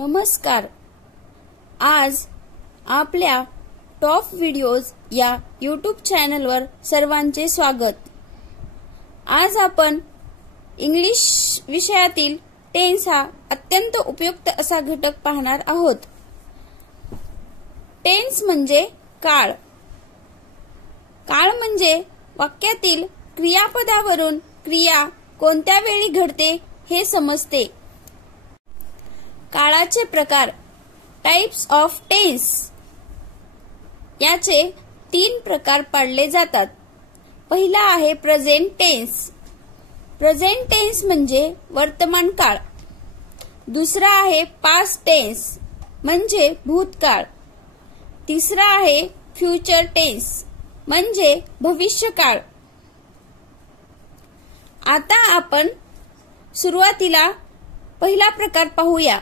नमस्कार. आज आपल्या टॉप व्हिडिओज या यूट्यूब चॅनलवर सर्वांचे स्वागत. आज आपण इंग्लिश विषयातील टेन्स हा अत्यंत उपयुक्त असा घटक पाहणार आहोत. टेन्स म्हणजे काळ. काळ म्हणजे वाक्यातील क्रियापदावरून क्रिया कोणत्या वेळी घडते हे समजते. काळाचे प्रकार. Types of tense. याचे 3 प्रकार पाडले जातात. पहिला आहे प्रेझेंट टेन्स. प्रेझेंट टेन्स म्हणजे वर्तमान काळ. दुसरा आहे पास्ट टेन्स म्हणजे भूतकाळ. तिसरा आहे फ्युचर टेन्स म्हणजे भविष्यकाळ. आता आपण सुरुवातीला पहिला प्रकार पाहूया.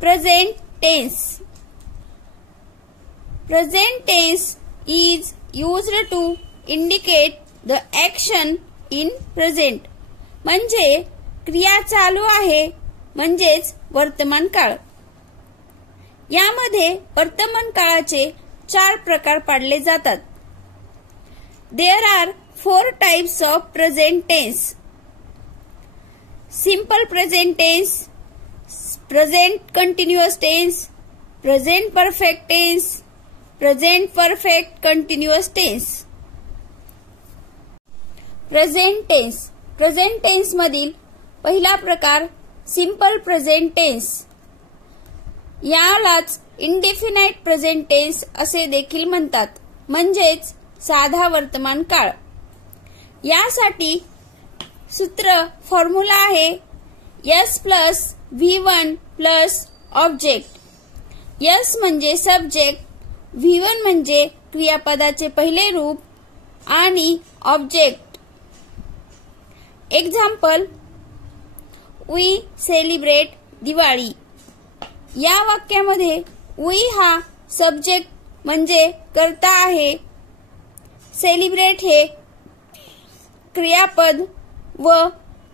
Present tense. Present tense is used to indicate the action in present. म्हणजे क्रिया चालू आहे म्हणजेच वर्तमान काळ. यामध्ये वर्तमान काळाचे 4 प्रकार पाडले जातात. There are 4 types of present tense. Simple present tense, present continuous tense, present perfect tense, present perfect continuous tense. Present tense. Present tense मधील पहिला प्रकार सिंपल प्रेझेंट टेन्स. यालाच इंडेफिनाइट प्रेझेंट टेन्स असे देखील म्हणतात, म्हणजेच साधा वर्तमान काळ. यासाठी सूत्र फॉर्म्युला आहे S plus V1 plus object. S म्हणजे सब्जेक्ट, V1 म्हणजे क्रियापदाचे पहिले रूप आणि object. Example, we celebrate Diwali. या वाक्यामध्ये वी हा सब्जेक्ट म्हणजे कर्ता आहे, सेलिब्रेट हे क्रियापद व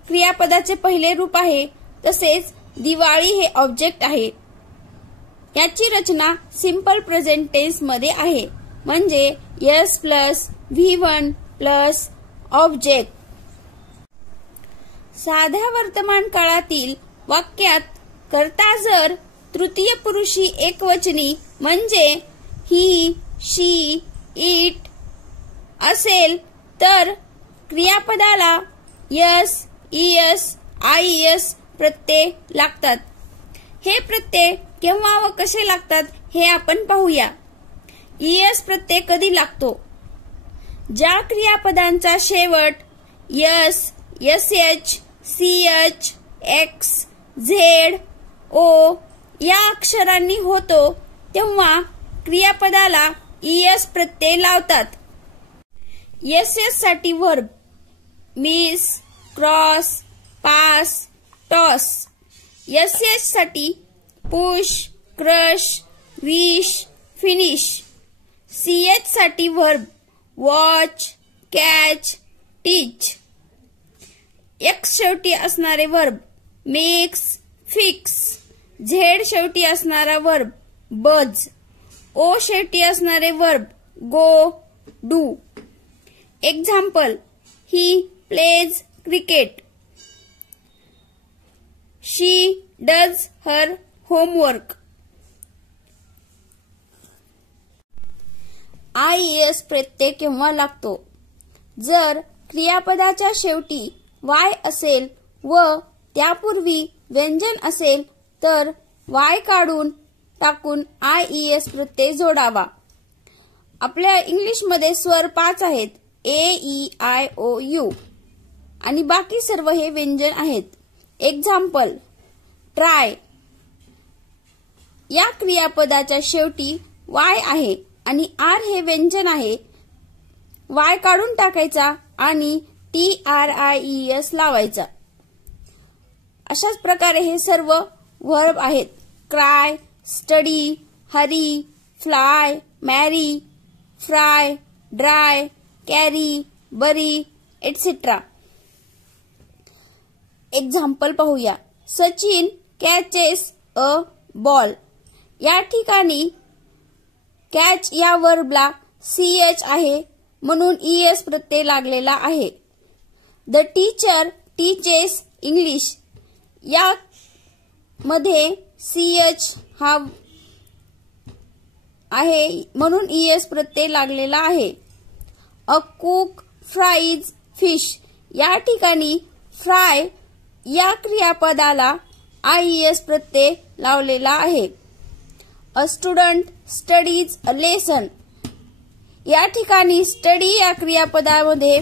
क्रियापदाचे पहिले रूप आहे, तसेच दिवाळी हे ऑब्जेक्ट आहे. याची रचना सिंपल प्रेझेंट टेन्स मध्ये आहे, म्हणजे S plus V1 plus object. साध्या वर्तमान काळातील वाक्यात कर्ता जर तृतीय पुरुषी एकवचनी म्हणजे ही, शी, इट असेल तर क्रियापदाला S, ES, IES प्रत्यय लागतात. हे प्रत्यय केव्हा व कसे लागतात हे आपण पाहूया. ES प्रत्यय कधी लागतो? ज्या क्रियापदांचा शेवट S, SH, CH, X, Z, O या अक्षरांनी होतो तेव्हा क्रियापदाला ES प्रत्यय लावतात. SS साठी verb miss, cross, pass, toss. SH साठी push, crush, wish, finish. CH साठी वर्ब वॉच, कॅच, टीच. X शेवटी असणारे वर्ब मिक्स, फिक्स. Z शेवटी असणारा वर्ब बज. O शेवटी असणारे verb go, do. Example, he plays cricket. She does her homework. IES प्रत्यय केव्हा लागतो? जर क्रियापदाच्या शेवटी Y असेल व त्यापूर्वी व्यंजन असेल तर Y काढून टाकून IES प्रत्यय जोडावा. आपल्या इंग्लिशमध्ये स्वर 5 आहेत, A, E, I, O, U आणि बाकी सर्व हे व्यंजन आहेत. Example, try. या क्रियापदाच्या शेवटी Y आहे आणि R हे व्यंजन आहे. Y काढून टाकायचा आणि TRIES लावायचा. अशाच प्रकारे हे सर्व वर्ब आहेत. क्राय, स्टडी, हरी, फ्लाय, मॅरी, फ्राय, ड्राय, कॅरी, बरी, एटसेट्रा. एक्झाम्पल पाहूया. Sachin catches a ball. या ठिकाणी कॅच या वर्बला ch आहे म्हणून es प्रत्यय लागलेला आहे. द टीचर टीचेस इंग्लिश या मध्ये ch हा आहे म्हणून es प्रत्यय लागलेला आहे. अ कुक फ्राईज फिश या ठिकाणी फ्राय या क्रियापदाला ies प्रत्यय लावलेला आहे. A student studies a lesson या ठिकाणी स्टडी या क्रियापदामध्ये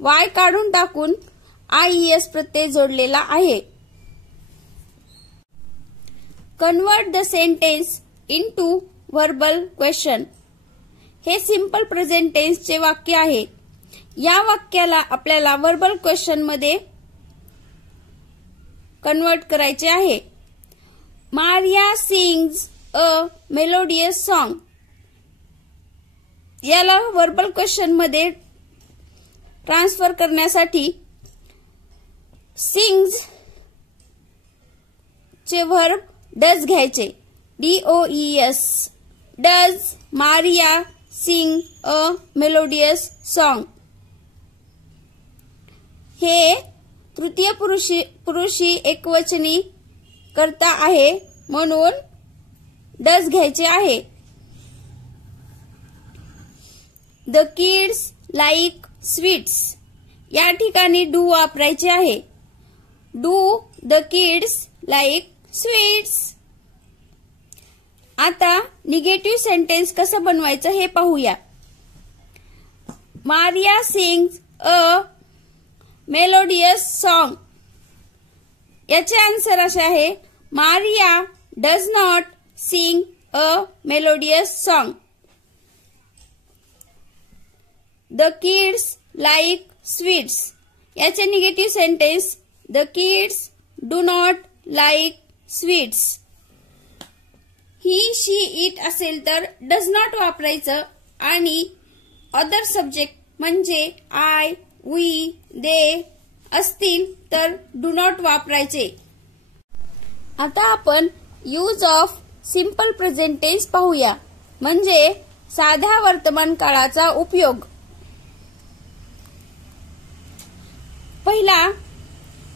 y काढून टाकून ies प्रत्यय जोडलेला आहे. Convert the sentence into verbal question हे सिंपल प्रेझेंट टेन्सचे वाक्य आहे. या वाक्याला आपल्याला व्हर्बल क्वेश्चन मध्ये कन्वर्ट करायचे आहे. Maria sings a melodious song याला व्हर्बल क्वेश्चन मध्ये ट्रान्सफर करण्यासाठी सिंग्स चे व्हर्ब डज घ्यायचे. DOES does Maria sing a melodious song. हे तृतीय पुरुषी एकवचनी कर्ता आहे म्हणून डज घ्यायचे आहे. द किड्स लाईक स्वीट्स या ठिकाणी डू वापरायचे आहे. Do the kids like sweets. आता निगेटिव्ह सेंटेन्स कसं बनवायचं हे पाहूया. Maria sings a melodious song याचे आन्सर असे आहे. Maria does not sing a melodious song. The kids like sweets याचे negative sentence the kids do not like sweets. He she it असेल तर डज नॉट वापरायचं आणि अदर सब्जेक्ट म्हणजे I we they असतील तर डू नॉट वापरायचे. आता आपण use of simple present tense पाहूया म्हणजे साध्या वर्तमान काळाचा उपयोग. पहिला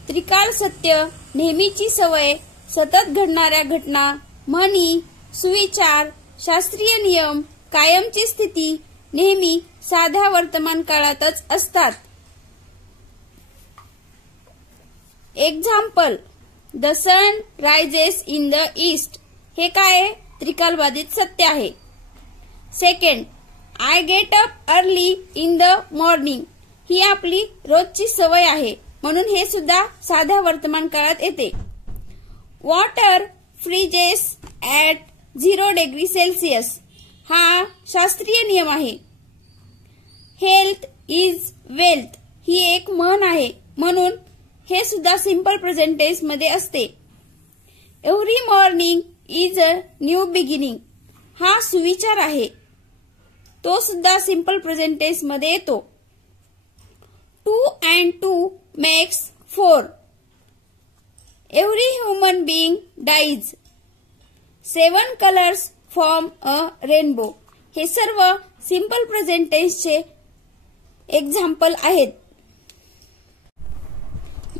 त्रिकाल सत्य, नेहमीची सवय, सतत घडणाऱ्या घटना, म्हणी, सुविचार, शास्त्रीय नियम, कायमची स्थिती नेहमी साध्या वर्तमान काळातच असतात. Example the sun rises in the east हे काय त्रिकालबाधित सत्य आहे. Second I get up early in the morning ही आपली रोजची सवय आहे म्हणून हे सुद्धा साध्या वर्तमान काळात येते. Water freezes at 0 degree Celsius हा शास्त्रीय नियम आहे. हेल्थ इज वेल्थ ही एक म्हण आहे म्हणून हे सुद्धा सिंपल प्रेझेंट टेन्स मध्ये असते. Every morning is a new beginning हा सुविचार आहे तो सुद्धा सिंपल प्रेझेंट टेन्स मध्ये येतो. 2 and 2 makes 4. Every human being dies. 7 colors form a rainbow. हे सर्व सिंपल प्रेझेंट टेन्सचे एक्झाम्पल आहेत.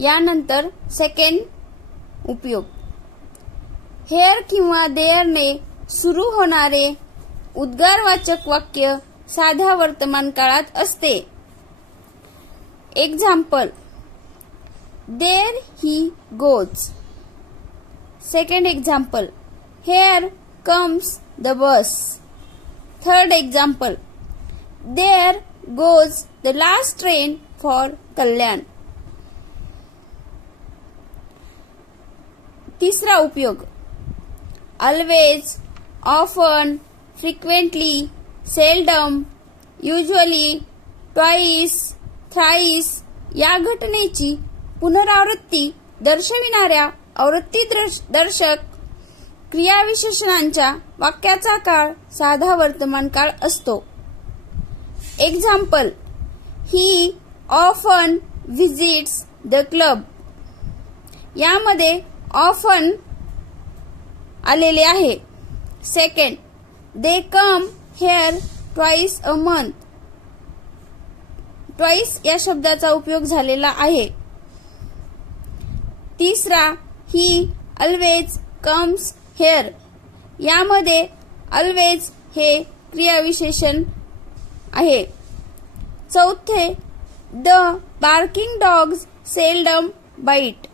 यानंतर सेकंड उपयोग. हेअर किंवा देअरने सुरू होणारे उद्गारवाचक वाक्य साध्या वर्तमान काळात असते. Example there he goes. Second example here comes the bus. Third example there goes the last train for Kalyan. तिसरा उपयोग always, often, frequently, seldom, usually, twice, thrice या घटनेची पुनरावृत्ती दर्शविणाऱ्या आवृत्तीदर्शक क्रियाविशेषणांच्या वाक्याचा काळ साधा वर्तमान काळ असतो. Example he often visits the club. यामध्ये ऑफन आलेले आहे. Second, they come here twice a month. Twice या शब्दाचा उपयोग झालेला आहे. तिसरा, ही ऑलवेज कम्स हेअर. यामध्ये ऑलवेज हे क्रियाविशेषण आहे. चौथे, the barking dogs seldom bite.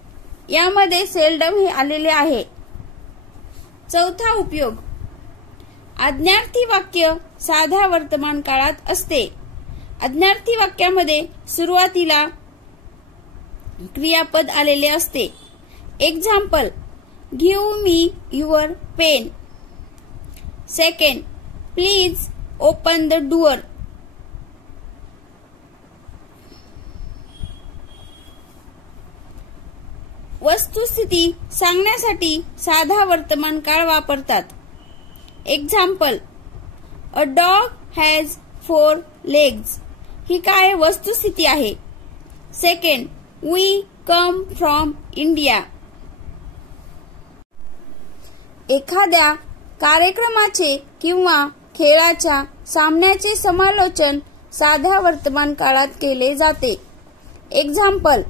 यामध्ये सेल्डम हे आलेले आहे. चौथा उपयोग, आज्ञार्थी वाक्य साध्या वर्तमान काळात असते. आज्ञार्थी वाक्यामध्ये सुरुवातीला क्रियापद आलेले असते. Example, give me your pen. Second, please open the door. वस्तुस्थिती सांगण्यासाठी साधा वर्तमान काळ वापरतात. Example, a dog has 4 legs. ही काय वस्तुस्थिती आहे. Second, we come from India. एखाद्या कार्यक्रमाचे किंवा खेळाच्या सामन्याचे समालोचन साध्या वर्तमान काळात केले जाते. Example,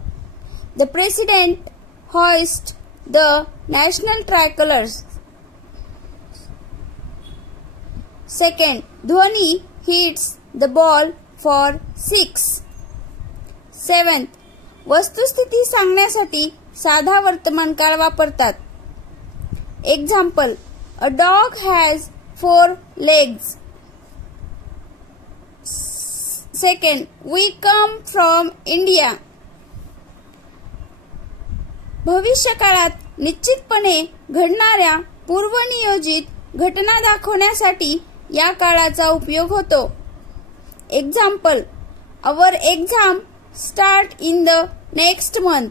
the president hoist the national tricolors. Second, Dhoni hits the ball for 6. Seventh, वस्तुस्थिती सांगण्यासाठी साधा वर्तमान काळ वापरतात. Example, a dog has 4 legs. Second, we come from India. भविष्यकाळात निश्चितपणे घडणाऱ्या पूर्वनियोजित घटना दाखवण्यासाठी या काळाचा उपयोग होतो. Example, our exam start in the next month.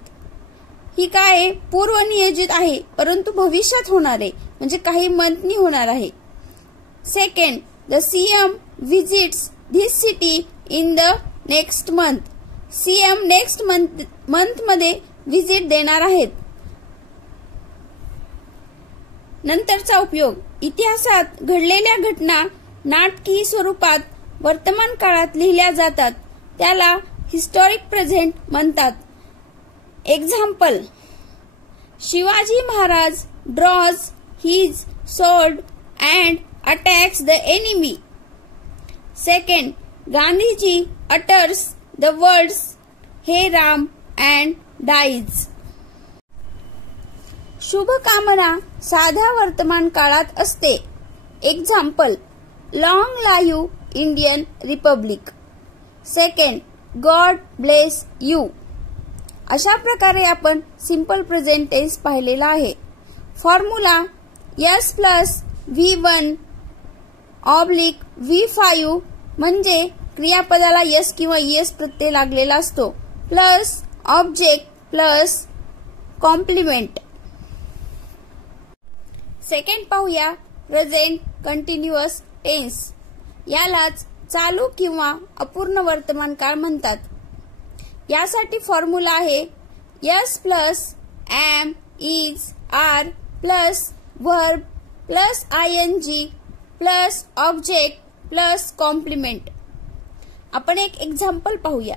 ही काय पूर्वनियोजित आहे परंतु भविष्यात होणार आहे म्हणजे काही मंथनी होणार आहे. Second, the CM visits this city in the next month. CM next month मध्ये व्हिजिट देणार आहेत. नंतरचा उपयोग, इतिहासात घडलेल्या घटना नाटकी स्वरूपात वर्तमान काळात लिहिल्या जातात त्याला हिस्टॉरिक प्रेझेंट म्हणतात. Example, Shivaji Maharaj draws his sword and attacks the enemy. Second, Gandhiji utters the words hey Ram and dies. शुभकामना साध्या वर्तमान काळात असते. Example, long live Indian republic. Second, God bless you. अशा प्रकारे आपण सिंपल प्रेझेंट टेन्स पाहिलेला आहे. Formula S plus V1 oblique V5 म्हणजे क्रियापदाला यस किंवा ES प्रत्यय लागलेला असतो plus object plus complement. Second पाहूया प्रेझेंट कंटिन्युअस टेन्स. यालाच चालू किंवा अपूर्ण वर्तमान काळ म्हणतात. यासाठी फॉर्म्युला आहे S plus am is are plus verb plus ING plus object plus complement. आपण एक एक्झाम्पल पाहूया.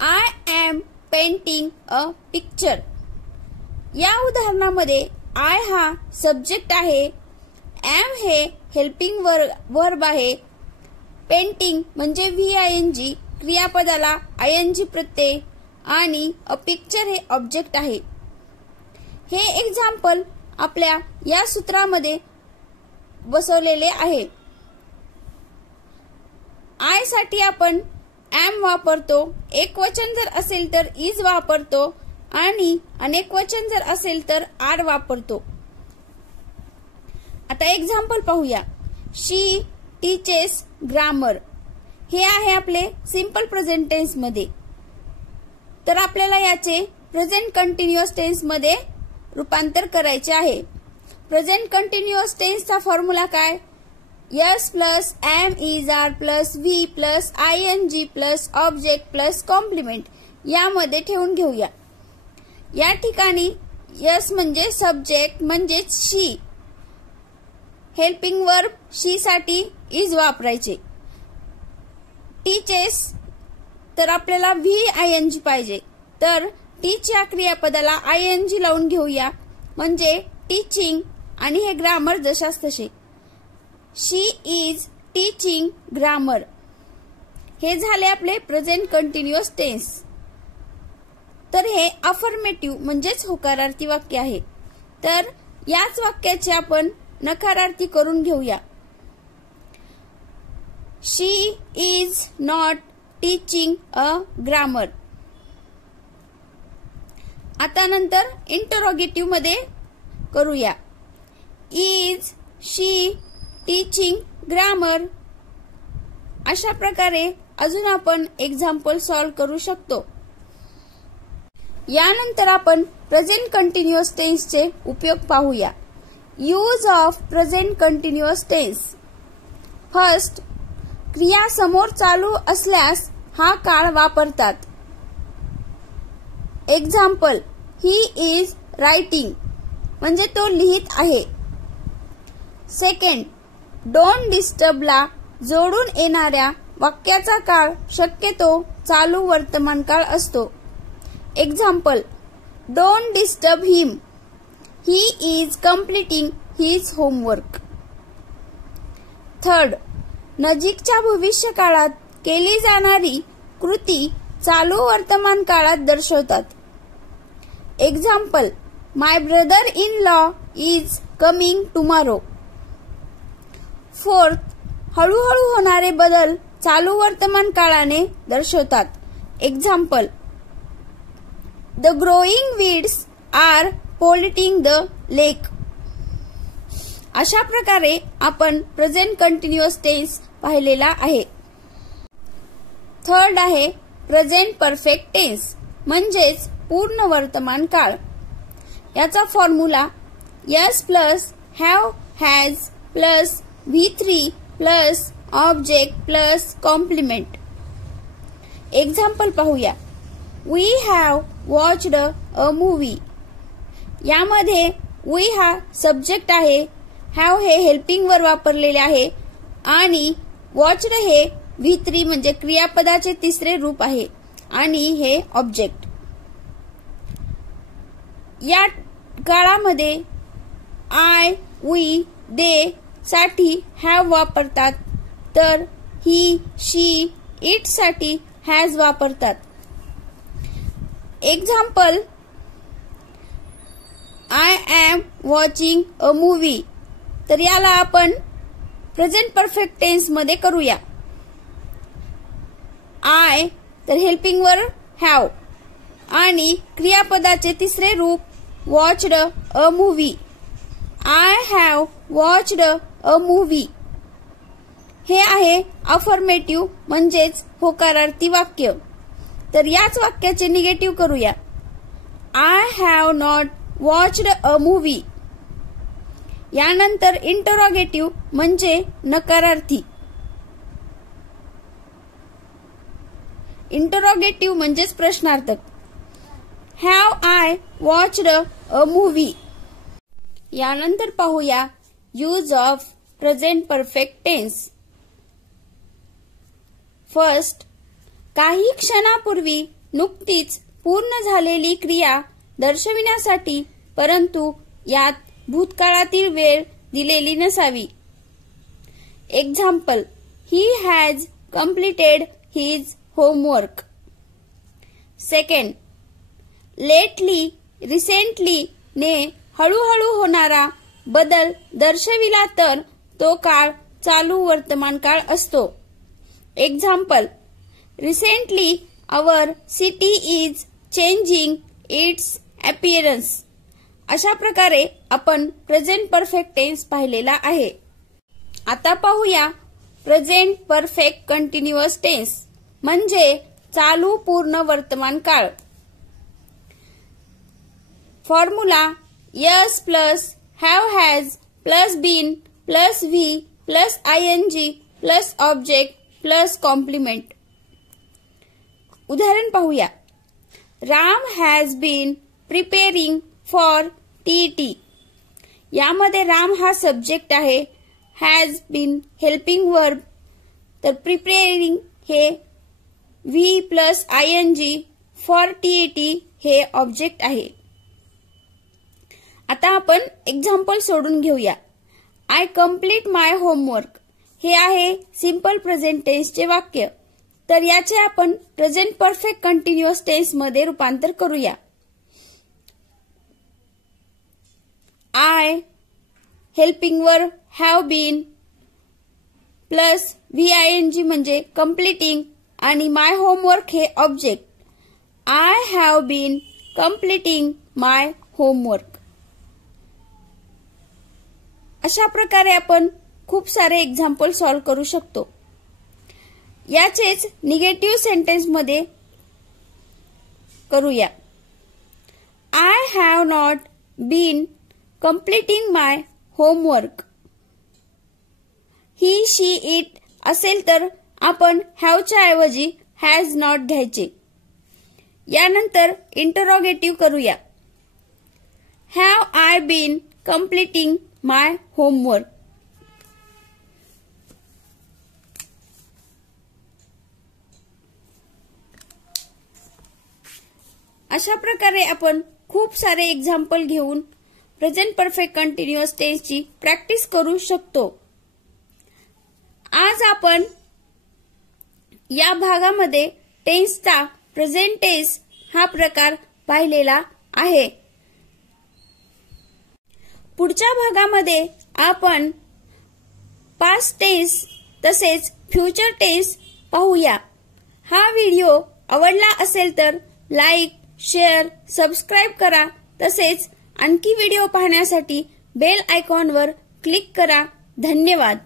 I am painting a picture. या उदाहरणामध्ये आय हा सब्जेक्ट आहे, एम हे हेल्पिंग वर्ब आहे, पेंटिंग म्हणजे VING क्रियापदाला ING प्रत्यय आणि अ पिक्चर हे ऑब्जेक्ट आहे. हे एक्झाम्पल आपल्या या सूत्रामध्ये बसवलेले आहे. आय साठी आपण एम वापरतो, एकवचन जर असेल तर इज वापरतो आणि अनेक वचन जर असेल तर आर वापरतो. आता एक्झाम्पल पाहूया. शी टीचेस ग्रामर. हे आहे आपले सिंपल प्रेझेंट टेन्स मध्ये. तर आपल्याला याचे प्रेझेंट कंटिन्युअस टेन्स मध्ये रूपांतर करायचे आहे. प्रेझेंट कंटिन्युअस टेन्सचा फॉर्म्युला काय, S plus am is are plus V plus ING plus object plus complement यामध्ये ठेवून घेऊया. या ठिकाणी यस म्हणजे सब्जेक्ट म्हणजेच शी हेल्पिंग वर्ब शी साठी इज वापरायचे. टीचेस तर आपल्याला VING पाहिजे, तर टीच या क्रियापदाला ING लावून घेऊया, म्हणजे टीचिंग, आणि हे ग्रामर जशास तसे. शी इज टीचिंग ग्रामर. हे झाले आपले प्रेझेंट कंटिन्युअस टेन्स. तर हे अफर्मेटिव्ह म्हणजेच होकारार्थी वाक्य आहे. तर याच वाक्याचे आपण नकारार्थी करून घेऊया. She is not teaching a grammar. आता नंतर इंटरोगेटिव्ह मध्ये करूया. Is she teaching grammar. अशा प्रकारे अजून आपण एक्झाम्पल सॉल्व्ह करू शकतो. यानंतर आपण प्रेझेंट कंटिन्युअस टेन्सचे उपयोग पाहूया. Use of present continuous tense. First, क्रिया समोर चालू असल्यास हा काळ वापरतात. एक्झाम्पल, ही इज रायटिंग म्हणजे तो लिहित आहे. सेकंड, डोंट डिस्टर्बला जोडून येणाऱ्या वाक्याचा काळ शक्यतो चालू वर्तमान काळ असतो. Example, don't disturb him, he is completing his homework. Third, नजीकच्या भविष्य काळात केली जाणारी कृती चालू वर्तमान काळात दर्शवतात. Example, my brother in law is coming tomorrow. Fourth, हळूहळू होणारे बदल चालू वर्तमान काळाने दर्शवतात. Example, the growing weeds are polluting the lake. अशा प्रकारे आपण प्रेझेंट कंटिन्युअस टेन्स पाहिलेला आहे. थर्ड आहे प्रेझेंट परफेक्ट टेन्स म्हणजेच पूर्ण वर्तमान काळ. याचा formula S plus have has plus V3 plus object plus complement. Example पाहूया. We have watched a movie. यामध्ये वी हा सब्जेक्ट आहे, हॅव हे हेल्पिंग वर वापरलेले आहे, आणि वॉच्ड हे V3 म्हणजे क्रियापदाचे तिसरे रूप आहे, आणि हे ऑब्जेक्ट. या काळामध्ये आय, वी, दे साठी हॅव वापरतात, तर ही, शी, इट साठी हॅज वापरतात. Example, I am watching a movie. तर याला आपण प्रेझेंट परफेक्ट टेन्स मध्ये करूया. आय तर हेल्पिंग वर हॅव, आणि क्रियापदाचे तिसरे रूप watched a movie. I have watched a movie. हे आहे अफर्मेटिव्ह म्हणजेच होकारार्थी वाक्य. तर याच वाक्याचे निगेटिव्ह करूया. I have not watched a movie. यानंतर इंटरोगेटिव्ह म्हणजे नकारार्थी. इंटरोगेटिव्ह म्हणजेच प्रश्नार्थक. Have I watched a movie. यानंतर पाहूया use of present perfect tense. First, काही क्षणापूर्वी नुकतीच पूर्ण झालेली क्रिया दर्शविण्यासाठी, परंतु यात भूतकाळातील वेळ दिलेली नसावी. Example, he has completed his homework. Second, lately, recently ने हळूहळू होणारा बदल दर्शविला तर तो काळ चालू वर्तमान काळ असतो. Example, recently our city is changing its appearance. अशा प्रकारे आपण प्रेझेंट परफेक्ट टेन्स पाहिलेला आहे. आता पाहूया प्रेझेंट परफेक्ट कंटिन्युअस टेन्स म्हणजे चालू पूर्ण वर्तमान काळ. Formula S plus have has plus been plus V plus ING plus object plus complement. उदाहरण पाहूया. Ram has been preparing for TET. यामध्ये राम हा सब्जेक्ट आहे हॅज बीन हेल्पिंग वर्ब, तर प्रिपेअरिंग हे V plus ING for TET हे object आहे. आता आपण एक्झाम्पल सोडून घेऊया. आय कम्प्लीट माय होमवर्क हे आहे सिंपल प्रेझेंट टेन्सचे वाक्य. तर याचे आपण प्रेझेंट परफेक्ट कंटिन्युअस टेन्स मध्ये रूपांतर करूया. I helping verb have been plus VING म्हणजे कम्प्लिटिंग आणि माय होमवर्क हे object. I have been completing my homework. अशा प्रकारे आपण खूप सारे एक्झाम्पल सॉल्व्ह करू शकतो. याचेच निगेटिव्ह सेंटेन्स मध्ये करूया. I have not been completing my homework. He she it असेल तर आपण हॅवच्या ऐवजी हॅज नॉट घ्यायचे. यानंतर इंटरोगेटिव्ह करूया. Have I been completing my homework. अशा प्रकारे आपण खूप सारे एक्झाम्पल घेऊन प्रेझेंट परफेक्ट कंटिन्युअस टेन्सची प्रॅक्टिस करू शकतो. आज आपण या भागामध्ये टेन्सचा प्रेझेंट टेन्स हा प्रकार पाहिलेला आहे. पुढच्या भागामध्ये आपण पास्ट टेन्स तसेच फ्युचर टेन्स पाहूया. हा व्हिडिओ आवडला असेल तर लाईक, शेअर, सबस्क्राईब करा. तसेच आणखी व्हिडिओ पाहण्यासाठी बेल आयकॉनवर क्लिक करा. धन्यवाद.